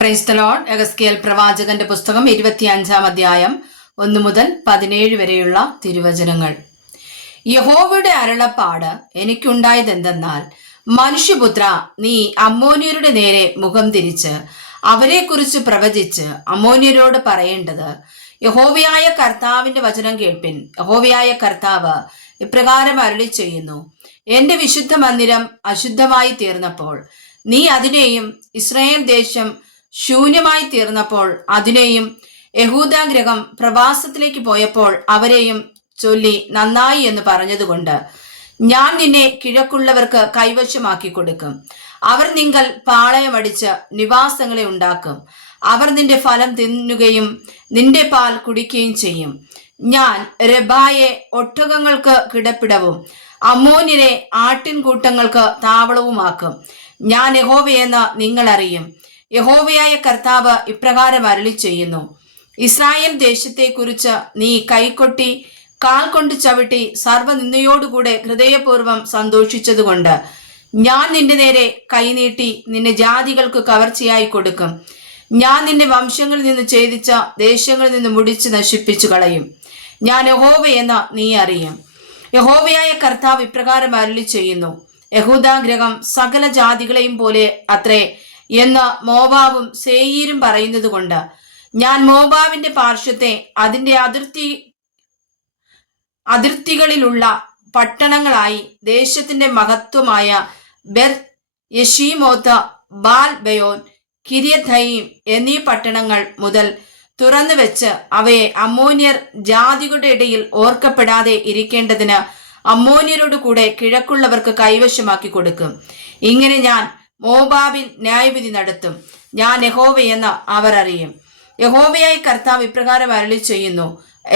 Praise the Lord. എഹെസ്കേൽ പ്രവാചകന്റെ പുസ്തകം 25-ാം അധ്യായം 1 മുതൽ 17 വരെയുള്ള തിരുവചനങ്ങൾ. യഹോവയുടെ അരുളപ്പാട് എനിക്കുണ്ടായതെന്തെന്നാൽ, മനുഷ്യപുത്ര, നീ അമ്മോന്യരുടെ നേരെ മുഖം തിരിച്ച് അവരെക്കുറിച്ച് പ്രവചിച്ച് അമ്മോന്യരോട് പറയേണ്ടത്, യഹോവയായ കർത്താവിന്റെ വചനം കേൾപ്പിൻ. യഹോവയായ കർത്താവ് ഇപ്രകാരം അരുളി ചെയ്യുന്നു: എന്റെ വിശുദ്ധ മന്ദിരം അശുദ്ധമായി തീർന്നപ്പോൾ നീ അതിനെയും, ഇസ്രായേൽ ദേശം ശൂന്യമായി തീർന്നപ്പോൾ അതിനെയും, യഹൂദാഗൃഹം പ്രവാസത്തിലേക്ക് പോയപ്പോൾ അവരെയും ചൊല്ലി നന്നായി എന്ന് പറഞ്ഞതുകൊണ്ട് ഞാൻ നിന്നെ കിഴക്കുള്ളവർക്ക് കൈവശമാക്കി കൊടുക്കും. അവർ നിങ്ങൾ പാളയമടിച്ച് നിവാസങ്ങളെ ഉണ്ടാക്കും. അവർ നിന്റെ ഫലം തിന്നുകയും നിന്റെ പാൽ കുടിക്കുകയും ചെയ്യും. ഞാൻ രബായെ ഒട്ടകങ്ങൾക്ക് കിടപ്പിടവും അമ്മോന്യരെ ആട്ടിൻകൂട്ടങ്ങൾക്ക് താവളവുമാക്കും. ഞാൻ യഹോവയെന്ന് നിങ്ങൾ അറിയും. യഹോവയായ കർത്താവ് ഇപ്രകാരം അരുളി ചെയ്യുന്നു: ഇസ്രായേൽ ദേശത്തെക്കുറിച്ച് നീ കൈകൊട്ടി കാൽ കൊണ്ട് ചവിട്ടി സർവ്വനിന്ദയോടുകൂടെ ഹൃദയപൂർവ്വം സന്തോഷിച്ചതുകൊണ്ട് ഞാൻ നിന്റെ നേരെ കൈനീട്ടി നിന്നെ ജാതികൾക്ക് കവർച്ചയായി കൊടുക്കും. ഞാൻ നിന്നെ വംശങ്ങളിൽ നിന്ന് ഛേദിച്ച ദേശങ്ങളിൽ നിന്ന് മുടിച്ച് നശിപ്പിച്ചു കളയും. ഞാൻ യഹോവയെന്ന് നീ അറിയും. യഹോവയായ കർത്താവ് ഇപ്രകാരം അരുളി ചെയ്യുന്നു: യഹൂദാഗൃഹം സകല ജാതികളെയും പോലെ അത്രേ എന്ന് മോവാബും സേയീരും പറയുന്നത് കൊണ്ട് ഞാൻ മോവാബിന്റെ പാർശ്വത്തെ അതിന്റെ അതിർത്തികളിലുള്ള പട്ടണങ്ങളായി ദേശത്തിന്റെ മഹത്വമായ ബെർത്ത് യെശീമോത്ത്, ബാൽ ബയോൻ, കിര്യഥയീം എന്നീ പട്ടണങ്ങൾ മുതൽ തുറന്നു വെച്ച് അവയെ അമ്മോന്യർ ജാതികളുടെ ഇടയിൽ ഓർക്കപ്പെടാതെ ഇരിക്കേണ്ടതിന് അമ്മോന്യരോട് കൂടെ കിഴക്കുള്ളവർക്ക് കൈവശമാക്കി കൊടുക്കും. ഇങ്ങനെ ഞാൻ മോവാബിൽ ന്യായവിധി നടത്തും. ഞാൻ യഹോവയെന്ന് അവർ അറിയും. യഹോവയായ കർത്താവ് ഇപ്രകാരം അരുളി ചെയ്യുന്നു: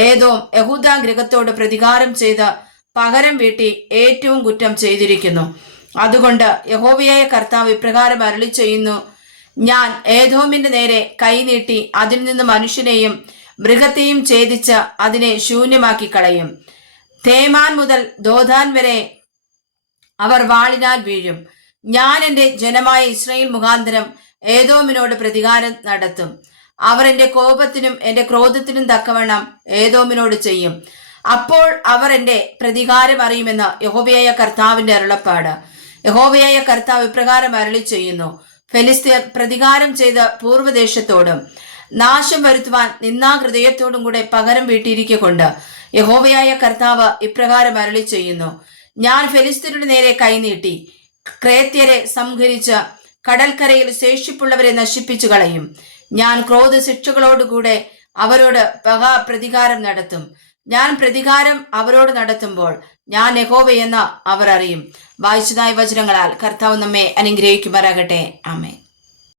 ഏദോം യഹൂദാഗൃഹത്തോട് പ്രതികാരം ചെയ്ത് പകരം വീട്ടി ഏറ്റവും കുറ്റം ചെയ്തിരിക്കുന്നു. അതുകൊണ്ട് യഹോവയായ കർത്താവ് ഇപ്രകാരം അരുളി ചെയ്യുന്നു: ഞാൻ ഏദോമിന്റെ നേരെ കൈനീട്ടി അതിൽ നിന്ന് മനുഷ്യനെയും മൃഗത്തെയും ഛേദിച്ച് അതിനെ ശൂന്യമാക്കി കളയും. തേമാൻ മുതൽ ദോഥാൻ വരെ അവർ വാളിനാൽ വീഴും. ഞാൻ എൻ്റെ ജനമായ ഇസ്രായേൽ മുഖാന്തരം ഏദോമിനോട് പ്രതികാരം നടത്തും. അവർ എൻ്റെ കോപത്തിനും എൻ്റെ ക്രോധത്തിനും തക്കവണ്ണം ഏദോമിനോട് ചെയ്യും. അപ്പോൾ അവർ എൻ്റെ പ്രതികാരം അറിയുമെന്ന് യഹോവയായ കർത്താവിന്റെ അരുളപ്പാട്. യഹോവയായ കർത്താവ് ഇപ്രകാരം അരുളി ചെയ്യുന്നു: ഫെലിസ്ത്യർ പ്രതികാരം ചെയ്ത് പൂർവ്വദേശത്തോടും നാശം വരുത്തുവാൻ നിന്നാഹൃദയത്തോടും കൂടെ പകരം വീട്ടിയിരിക്കൊണ്ട് യഹോവയായ കർത്താവ് ഇപ്രകാരം അരുളി ചെയ്യുന്നു: ഞാൻ ഫെലിസ്ത്യരുടെ നേരെ കൈനീട്ടി ക്രേത്യരെ സംഹരിച്ച് കടൽക്കരയിൽ ശേഷിപ്പുള്ളവരെ നശിപ്പിച്ചു കളയും. ഞാൻ ക്രോധശിക്ഷകളോടുകൂടെ അവരോട് പ്രതികാരം നടത്തും. ഞാൻ പ്രതികാരം അവരോട് നടത്തുമ്പോൾ ഞാൻ യഹോവയെന്ന് അവർ അറിയും. വായിച്ചതായ വചനങ്ങളാൽ കർത്താവ് നമ്മെ അനുഗ്രഹിക്കുമാറാകട്ടെ. ആമേൻ.